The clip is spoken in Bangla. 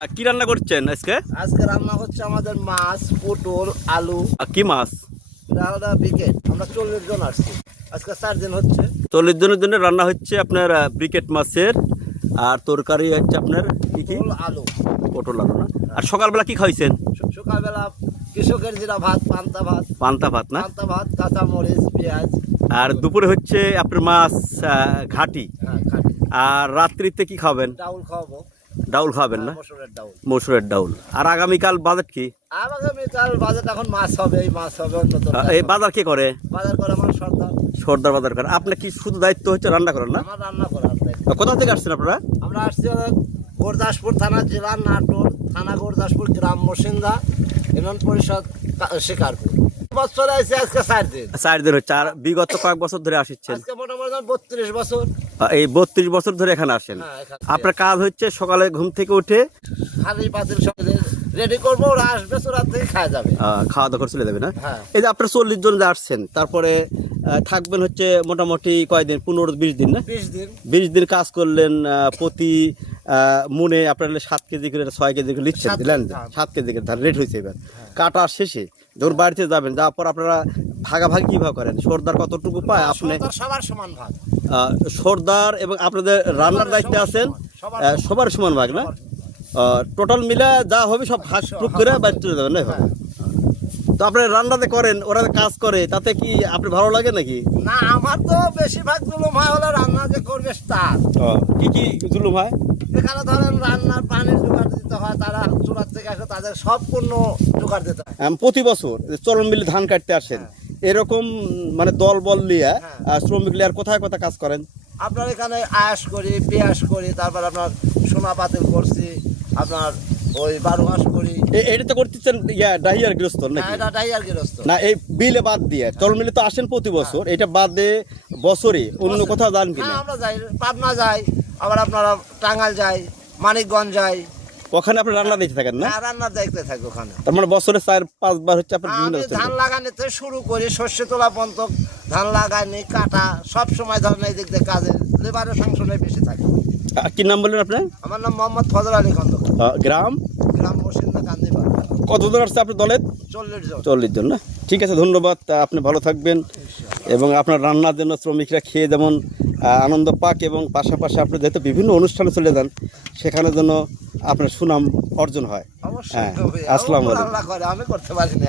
কি রান্না করছেন আজকে? আজকে রান্না হচ্ছে আমাদের মাছ, পটল, আলু। কি মাছ? এটা বিকেট। আমরা 40 জন আসছি, আজকে 4 দিন হচ্ছে। 40 জনের জন্য রান্না হচ্ছে আপনার ব্রিকেট মাছের, আর তরকারি হচ্ছে আপনার কি কি? পটল, আলু। পটল আলু না? আর সকালবেলা কি খাইছেন? সকালবেলা কৃষকের জিরা ভাত, পান্তা ভাত। পান্তা ভাত না? পান্তা ভাত, কাঁচা মরিচ, পেঁয়াজ। আর দুপুরে হচ্ছে আপনার মাছ ঘাটি। হ্যাঁ, খাটি। আর রাত্রিতে কি খাবেন? ডাউল খাওয়াবো। ডাউল খাবেন না? মসুরের ডাউল। মসুরের ডাউল। আর আগামীকাল বাজেট কি? আগামীকাল বাজার এখন মাছ হবে, এই মাছ হবে অন্য এই বাজার কে করে? বাজার করে আমার সরকার। সর্দার বাজার করে। আপনার কি শুধু দায়িত্ব হচ্ছে রান্না করেন না? আমার রান্না করার দায়িত্ব। কোথা থেকে আসছেন আপনারা? আমরা আসছি গুরদাসপুর থানা, জেলা নাটোর থানা, গুরদাসপুর গ্রাম, মসিন্দা ইউনিয়ন পরিষদ, শিকারপুর। বছর আছে আজকে 4 দিন। 4 দিন হচ্ছে। আর বিগত কয়েক বছর ধরে আসছেন? আজকে মোটামুটি 32 বছর। এই 32 বছর ধরে এখানে আসেন। হ্যাঁ, এখানে। আপনার কাজ হচ্ছে সকালে ঘুম থেকে উঠে হাঁড়ি পাতিল সব রেডি করবো, ওরা আসবে, ওরা থেকে খাওয়া যাবে। খাওয়া দাওয়া করে চলে যাবে না? হ্যাঁ। এই যে আপনার 40 জন যে আসছেন, তারপরে থাকবেন হচ্ছে মোটামুটি কয়দিন? 15-20 দিন না? 20 দিন। 20 দিন কাজ করলেন। প্রতি মনে আপনার 7 কেজি করে 6 কেজি করে লিখছেন, 7 দিলেন? কেজি ধান। 7 কেজি করে ধান রেট হয়েছে এবার। কাটা শেষে যখন বাড়িতে যাবেন, যাওয়ার পর আপনারা ভাগাভাগি কিভাবে করেন? সর্দার কতটুকু পায়? আপনি সরকার সবার সমান ভাগ। সর্দার এবং আপনাদের রান্নার দায়িত্বে আছেন, সবার সমান ভাগ না? টোটাল মিলে যা হবে সব ভাগ টুক করে বাইরে চলে যাবেন না? হ্যাঁ। তো আপনি রান্নাতে করেন, ওরা কাজ করে, তাতে কি আপনি ভালো লাগে নাকি? না, আমার তো বেশিরভাগ জুলুম হয় হলো রান্না যে করবে তার। কি কি জুলুম হয়? এখানে ধরেন রান্নার পানির জোগাড় দিতে হয়, তারা চূড়ার থেকে আসে, তাদের সব পণ্য জোগাড় দিতে হয়। প্রতি বছর চলন মিলে ধান কাটতে আসেন, এরকম মানে দল বল নিয়ে শ্রমিক লিয়ে আর কোথায় কোথায় কাজ করেন? আপনার এখানে আয়াস করি, পেঁয়াজ করি, তারপর আপনার সোনা পাতিল করছি, আপনার ওই 12 মাস করি। এটা তো করতেছেন ডাহিয়ার গৃহস্থ নাকি? এটা ডাইয়ার গৃহস্থ না, এই বিলে বাদ দিয়ে চলন মিলে তো আসেন প্রতি বছর, এটা বাদে বছরে অন্য কোথাও যান কিনা? হ্যাঁ, আমরা যাই, পাবনা যাই, আবার আপনারা টাঙ্গাইল যাই, মানিকগঞ্জ যাই। ওখানে আপনি রান্না দিতে থাকেন না? হ্যাঁ, রান্নার দেখতে থাকি ওখানে। তার মানে বছরে 4-5 বার হচ্ছে আপনার বিভিন্ন আমি ধান লাগানিতে শুরু করি, শস্য তোলা পর্যন্ত ধান লাগানি, কাটা, সব সময় ধরেন এই দিক দিয়ে কাজে লেবারের ফাংশনে বেশি থাকে। কি নাম বললেন আপনার? আমার নাম মোহাম্মদ ফজল আলী খন্দকার, গ্রাম গ্রাম মসিন্দা, কান্দিপাড়া। কতজন আসছে আপনার দলের? 40 জন। 40 জন না? ঠিক আছে, ধন্যবাদ। আপনি ভালো থাকবেন এবং আপনার রান্নার জন্য শ্রমিকরা খেয়ে যেমন আনন্দ পাক, এবং পাশাপাশি আপনি যেহেতু বিভিন্ন অনুষ্ঠানে চলে যান, সেখানে যেন আপনার সুনাম অর্জন হয়। অবশ্যই হ্যাঁ, হবে। আসসালামু আলাইকুম। আল্লাহ করে, আমি করতে পারি না।